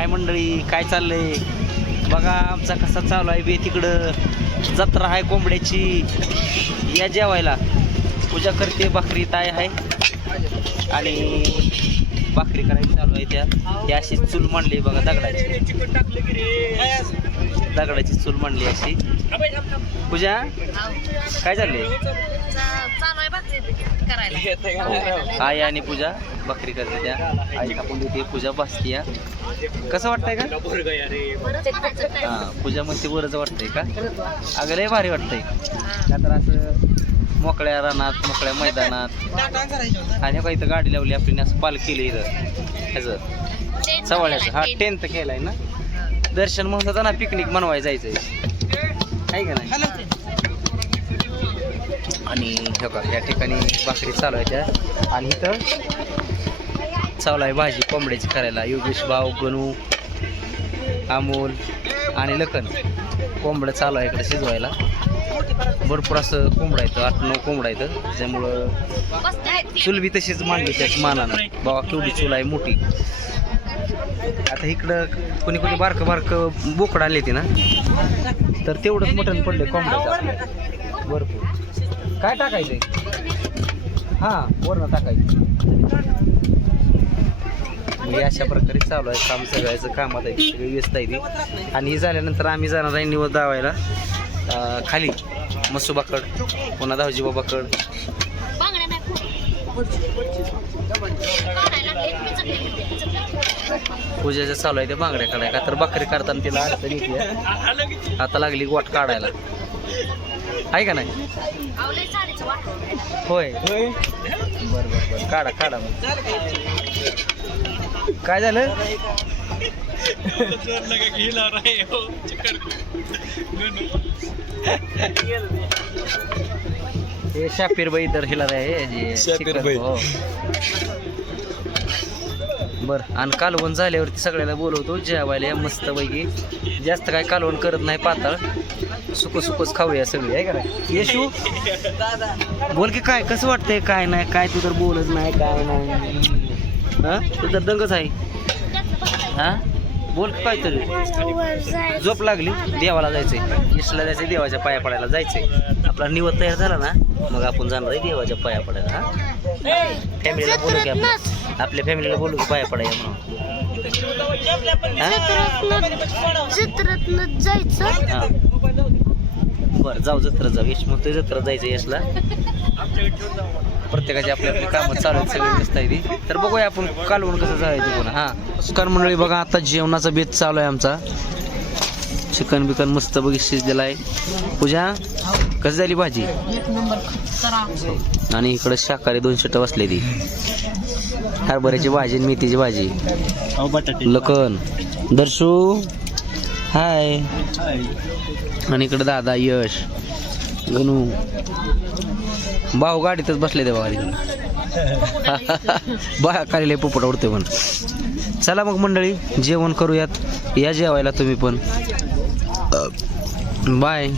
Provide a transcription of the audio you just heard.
काय मंडळी काय चाललंय? बघा आमचा कसा चालू आहे बे तिकडं. जत्रा आहे कोंबड्याची. या जेवायला. पूजा करते भाकरी ताय आहे. आणि भाकरी करायची चालू आहे त्या. अशी चूल मांडली बघा दगडाची. दगडाची चूल मांडली अशी. पूजा काय करायला आई आणि पूजा भाकरी करते त्या. आई कापून देते पूजा भासते या कसं वाटतंय का? हा पूजा म्हणते बरंच वाटतंय का? अगं लय भारी वाटतंय. का तर असं मोकळ्या रानात मोकळ्या मैदानात. आणि काही इथं गाडी लावली आपली असं पाल केली इथं. ह्याचं. सवाळ्याचं हा टेंथ केलाय ना? दर्शन म्हणत होतं ना पिकनिक मनवाय जायचंय. आहे का नाही? आणि हे बघा या ठिकाणी भाकरी चालू आहे त्या. आणि इथं चालू आहे भाजी कोंबड्याची करायला. योगेश भाऊ गणू अमोल आणि लखन. कोंबडं चालू आहे इकडे शिजवायला. भरपूर असं कोंबडा येतं आठ नऊ कोंबडा येतं त्यामुळं चूल बी तशीच मांडली त्याच मानानं. बाबा केवढी चूल आहे मोठी. आता इकडं कोणी कोणी बारकं बारकं बोकड आले ते ना. तर तेवढंच मटण पडले कोंबड्याचं भरपूर. काय टाकायचं हां वरण टाकायचं. म्हणजे अशा प्रकारे चालू आहे काम सगळ्याचं कामात आहे सगळी व्यस्त आहे ती. आणि हे झाल्यानंतर आम्ही जाणार आहे निवड दावायला. खाली. मसुबाकड पुन्हा दावजी बाबाकड पूजेचं चालू आहे ते बांगड्या काढाय का तर बकरी काढताना तिला अडचण येते. आता लागली गोट काढायला. आहे का नाही? होय. बरं बरं बरं. काढा काढा मग. काय झालं? हे शापीर बाई तर हिला आहे. हो. बर आणि कालवण झाल्यावरती सगळ्याला बोलवतो जेवायला मस्त पैकी जास्त काय कालवण करत नाही पातळ. सुक सुकच खाऊया सगळी आहे का नाही? येशू बोल की काय कसं वाटतंय काय नाही काय तू तर बोलत नाही काय नाही. हा? तू तर दंगच आहे. हा? बोल काय तरी. झोप लागली देवाला जायचंय. यशला जायचंय देवाच्या पाया पडायला जायचंय. आपला निवड तयार झाला ना मग आपण जाणार आहे देवाच्या पाया पडायला हा? फॅमिलीला बोलू की आपल्या आपल्या फॅमिलीला बोलू की पाया पडायला म्हणून? चित्रातनं जायचं जाऊ जत्रा जाऊ. यश म्हणतोय जत्रा जायचं यशला. प्रत्येकाची आपली आपली कामं चालू आहेत सगळी व्यस्त आहे ती. तर बघूया आपण कालवण कसं जायचं पुन्हा. हा. चिकन मंडळी बघा आता जेवणाचा बेत चालू आहे आमचा. चिकन बिकन मस्त बघी शिजलेला आहे पूजा कशी झाली भाजी? एक नंबर करा आणि इकडे शाकाहारी दोन शिट्ट बसले ती. हरभऱ्याची भाजी आणि मेथीची भाजी. लखन. दर्शू. हाय. आणि इकडे दादा यश गणू. भाऊ गाडीतच बसले ते बघा तिकडे. बा खाली पोपट उडते पण. चला मग मंडळी जेवण करूयात. या जेवायला तुम्ही पण. बाय.